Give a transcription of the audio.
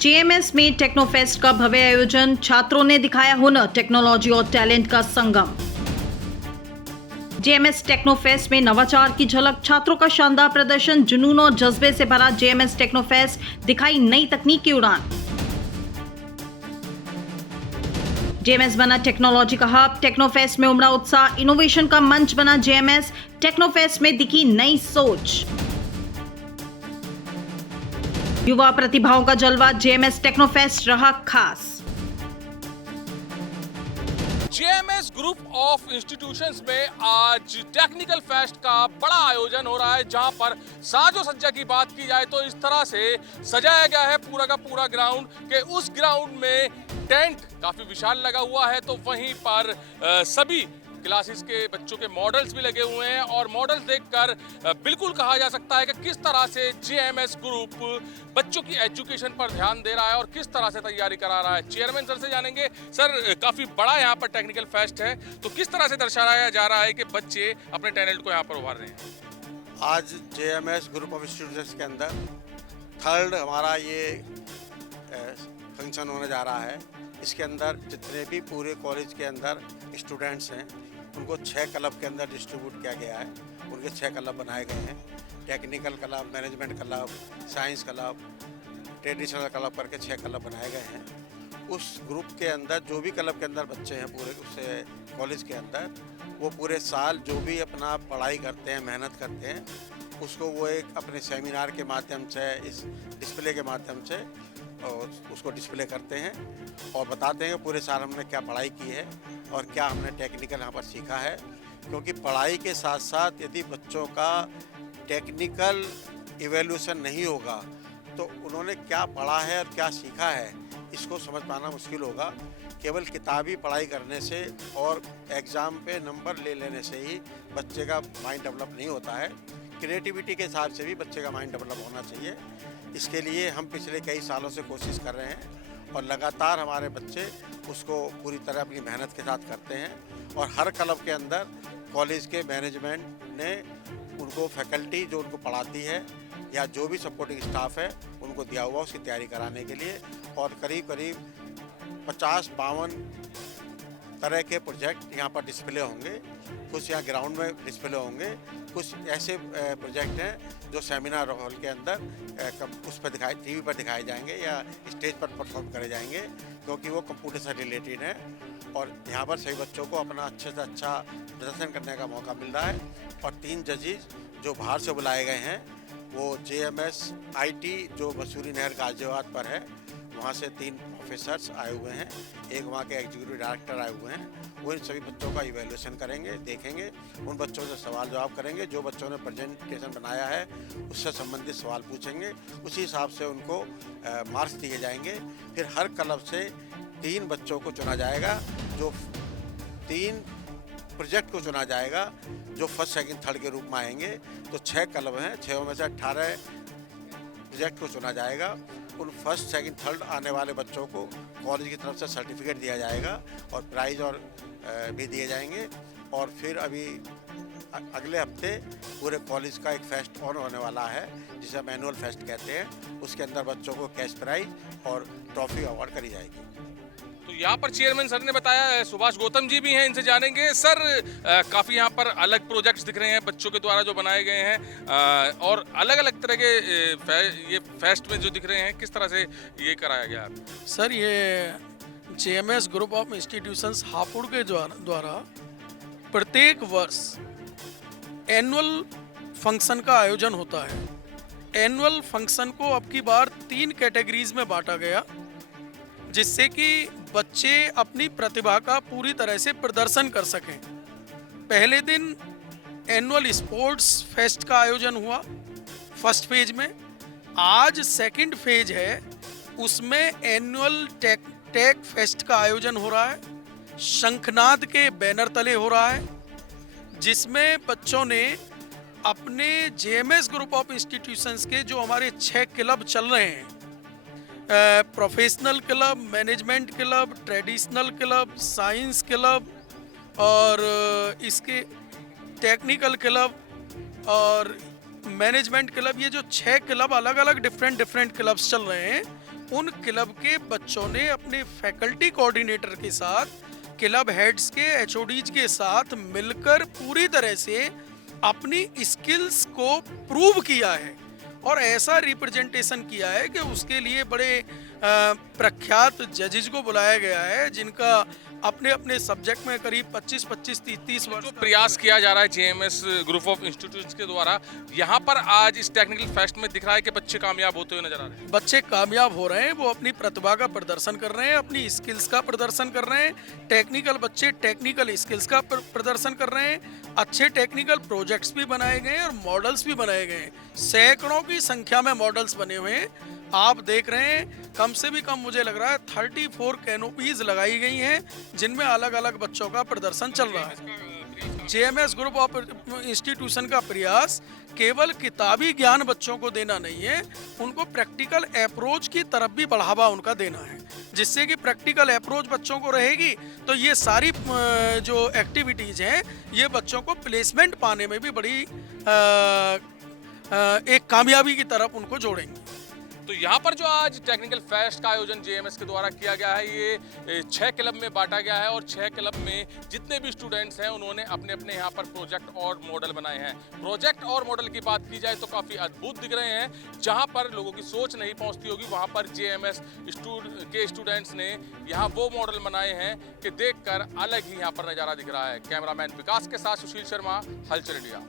JMS में टेक्नोफेस्ट का भव्य आयोजन, छात्रों ने दिखाया हुनर, टेक्नोलॉजी और टैलेंट का संगम। जेएमएस टेक्नोफेस्ट में नवाचार की झलक, छात्रों का शानदार प्रदर्शन, जुनून और जज्बे से भरा जेएमएस टेक्नोफेस्ट दिखाई नई तकनीक की उड़ान। जेएमएस बना टेक्नोलॉजी का हब, टेक्नोफेस्ट में उमड़ा उत्साह, इनोवेशन का मंच बना जेएमएस, टेक्नोफेस्ट में दिखी नई सोच। युवा प्रतिभाओं का जलवा, जेएमएस टेक्नोफेस्ट रहा खास। जेएमएस ग्रुप ऑफ इंस्टीट्यूशंस में आज टेक्निकल फेस्ट का बड़ा आयोजन हो रहा है, जहां पर साजो सज्जा की बात की जाए तो इस तरह से सजाया गया है पूरा का पूरा ग्राउंड के उस ग्राउंड में टेंट काफी विशाल लगा हुआ है, तो वहीं पर सभी क्लासेस के बच्चों के मॉडल्स भी लगे हुए हैं और मॉडल्स देखकर बिल्कुल कहा जा सकता है कि किस तरह से जेएमएस ग्रुप बच्चों की एजुकेशन पर ध्यान दे रहा है और किस तरह से तैयारी करा रहा है। चेयरमैन सर से जानेंगे, सर काफी बड़ा यहाँ पर टेक्निकल फेस्ट है, तो किस तरह से दर्शाया जा रहा है कि बच्चे अपने टैलेंट को यहाँ पर उभार रहे हैं। आज जेएमएस ग्रुप ऑफ इंस्टीट्यूशंस के अंदर थर्ड हमारा ये फंक्शन होने जा रहा है। इसके अंदर जितने भी पूरे कॉलेज के अंदर स्टूडेंट्स हैं उनको 6 क्लब के अंदर डिस्ट्रीब्यूट किया गया है। उनके 6 क्लब बनाए गए हैं, technical club, management club, science club, traditional club करके 6 क्लब बनाए गए हैं। उस ग्रुप के अंदर जो भी क्लब के अंदर बच्चे हैं पूरे उससे कॉलेज के अंदर, वो पूरे साल जो भी अपना पढ़ाई करते हैं, मेहनत करते हैं, उसको वो एक अपने सेमिनार के माध्यम से, इस डिस्प्ले के माध्यम से और उसको डिस्प्ले करते हैं और बताते हैं कि पूरे साल हमने क्या पढ़ाई की है और क्या हमने टेक्निकल यहाँ पर सीखा है। क्योंकि पढ़ाई के साथ साथ यदि बच्चों का टेक्निकल इवैल्यूएशन नहीं होगा तो उन्होंने क्या पढ़ा है और क्या सीखा है इसको समझ पाना मुश्किल होगा। केवल किताबी पढ़ाई करने से और एग्ज़ाम पे नंबर ले लेने से ही बच्चे का माइंड डेवलप नहीं होता है। क्रिएटिविटी के हिसाब से भी बच्चे का माइंड डेवलप होना चाहिए। इसके लिए हम पिछले कई सालों से कोशिश कर रहे हैं और लगातार हमारे बच्चे उसको पूरी तरह अपनी मेहनत के साथ करते हैं। और हर क्लब के अंदर कॉलेज के मैनेजमेंट ने उनको फैकल्टी जो उनको पढ़ाती है या जो भी सपोर्टिंग स्टाफ है उनको दिया हुआ उसकी तैयारी कराने के लिए। और करीब करीब 50-52 तरह के प्रोजेक्ट यहाँ पर डिस्प्ले होंगे। कुछ यहाँ ग्राउंड में डिस्प्ले होंगे, कुछ ऐसे प्रोजेक्ट हैं जो सेमिनार हॉल के अंदर उस पर टीवी पर दिखाए जाएंगे या स्टेज पर परफॉर्म करे जाएंगे, क्योंकि वो कंप्यूटर से रिलेटेड है। और यहाँ पर सभी बच्चों को अपना अच्छे से अच्छा प्रदर्शन करने का मौका मिल रहा है। और 3 जजेस जो बाहर से बुलाए गए हैं वो जेएमएस आईटी जो मसूरी नहर गाजियाबाद पर है, वहाँ से 3 प्रोफेसर्स आए हुए हैं, एक वहाँ के एग्जीक्यूटिव डायरेक्टर आए हुए हैं। वो इन सभी बच्चों का इवैल्यूएशन करेंगे, देखेंगे, उन बच्चों से सवाल जवाब करेंगे। जो बच्चों ने प्रेजेंटेशन बनाया है उससे संबंधित सवाल पूछेंगे, उसी हिसाब से उनको मार्क्स दिए जाएंगे। फिर हर क्लब से 3 बच्चों को चुना जाएगा, जो 3 प्रोजेक्ट को चुना जाएगा जो फर्स्ट सेकंड थर्ड के रूप में आएंगे। तो 6 क्लब हैं, 6 में से 18 प्रोजेक्ट को चुना जाएगा। उन फर्स्ट सेकंड थर्ड आने वाले बच्चों को कॉलेज की तरफ से सर्टिफिकेट दिया जाएगा और प्राइज़ और भी दिए जाएंगे। और फिर अभी अगले हफ्ते पूरे कॉलेज का एक फेस्ट और होने वाला है जिसे हम एनुअल फेस्ट कहते हैं। उसके अंदर बच्चों को कैश प्राइज और ट्रॉफी अवार्ड करी जाएगी। तो यहाँ पर चेयरमैन सर ने बताया, सुभाष गौतम जी भी हैं, इनसे जानेंगे। सर काफ़ी यहाँ पर अलग प्रोजेक्ट्स दिख रहे हैं बच्चों के द्वारा जो बनाए गए हैं और अलग अलग तरह के ये फेस्ट में जो दिख रहे हैं, किस तरह से ये कराया गया है? सर ये JMS group of institutions Hapur के द्वारा प्रत्येक वर्ष एनुअल फंक्शन का आयोजन होता है। एनुअल फंक्शन को अब की बार 3 कैटेगरीज में बांटा गया, जिससे कि बच्चे अपनी प्रतिभा का पूरी तरह से प्रदर्शन कर सकें। पहले दिन एनुअल स्पोर्ट्स फेस्ट का आयोजन हुआ फर्स्ट फेज में। आज सेकंड फेज है, उसमें एनुअल टेक फेस्ट का आयोजन हो रहा है। शंखनाद के बैनर तले हो रहा है, जिसमें बच्चों ने अपने जेएमएस ग्रुप ऑफ इंस्टीट्यूशंस के जो हमारे 6 क्लब चल रहे हैं, professional club, management club, traditional club, science club और इसके टेक्निकल क्लब और मैनेजमेंट क्लब, ये जो 6 क्लब अलग अलग डिफरेंट क्लब्स चल रहे हैं, उन क्लब के बच्चों ने अपने फैकल्टी कोऑर्डिनेटर के साथ, क्लब हेड्स के, एचओडीज के साथ मिलकर पूरी तरह से अपनी स्किल्स को प्रूव किया है और ऐसा रिप्रेजेंटेशन किया है कि उसके लिए बड़े प्रख्यात जजेस को बुलाया गया है, जिनका अपने अपने सब्जेक्ट में करीब 25-25, 30-30 वर्ष जो प्रयास किया जा रहा है जेएमएस ग्रुप ऑफ इंस्टीट्यूट्स के द्वारा, यहाँ पर आज इस टेक्निकल फेस्ट में दिख रहा है कि बच्चे कामयाब होते हुए नजर आ रहे हैं। बच्चे कामयाब हो रहे हैं, वो अपनी प्रतिभा का प्रदर्शन कर रहे हैं, अपनी स्किल्स का प्रदर्शन कर रहे हैं। टेक्निकल बच्चे टेक्निकल स्किल्स का प्रदर्शन कर रहे हैं। अच्छे टेक्निकल प्रोजेक्ट्स भी बनाए गए हैं और मॉडल्स भी बनाए गए हैं। सैकड़ों की संख्या में मॉडल्स बने हुए हैं, आप देख रहे हैं। कम से भी कम मुझे लग रहा है 34 कैनोपीज लगाई गई हैं, जिनमें अलग अलग बच्चों का प्रदर्शन चल रहा है। जेएमएस ग्रुप ऑफ इंस्टीट्यूशन का प्रयास केवल किताबी ज्ञान बच्चों को देना नहीं है, उनको प्रैक्टिकल अप्रोच की तरफ भी बढ़ावा उनका देना है, जिससे कि प्रैक्टिकल अप्रोच बच्चों को रहेगी तो ये सारी जो एक्टिविटीज़ हैं ये बच्चों को प्लेसमेंट पाने में भी बड़ी एक कामयाबी की तरफ उनको जोड़ेंगी। तो यहाँ पर जो आज टेक्निकल फेस्ट का आयोजन जेएमएस के द्वारा किया गया है, ये 6 क्लब में बांटा गया है और 6 क्लब में जितने भी स्टूडेंट्स हैं उन्होंने अपने अपने यहाँ पर प्रोजेक्ट और मॉडल बनाए हैं। प्रोजेक्ट और मॉडल की बात की जाए तो काफ़ी अद्भुत दिख रहे हैं। जहाँ पर लोगों की सोच नहीं पहुँचती होगी, वहाँ पर जेएमएस के स्टूडेंट्स ने यहाँ वो मॉडल बनाए हैं कि देखकर अलग ही यहाँ पर नज़ारा दिख रहा है। कैमरामैन विकास के साथ सुशील शर्मा, हलचल इंडिया।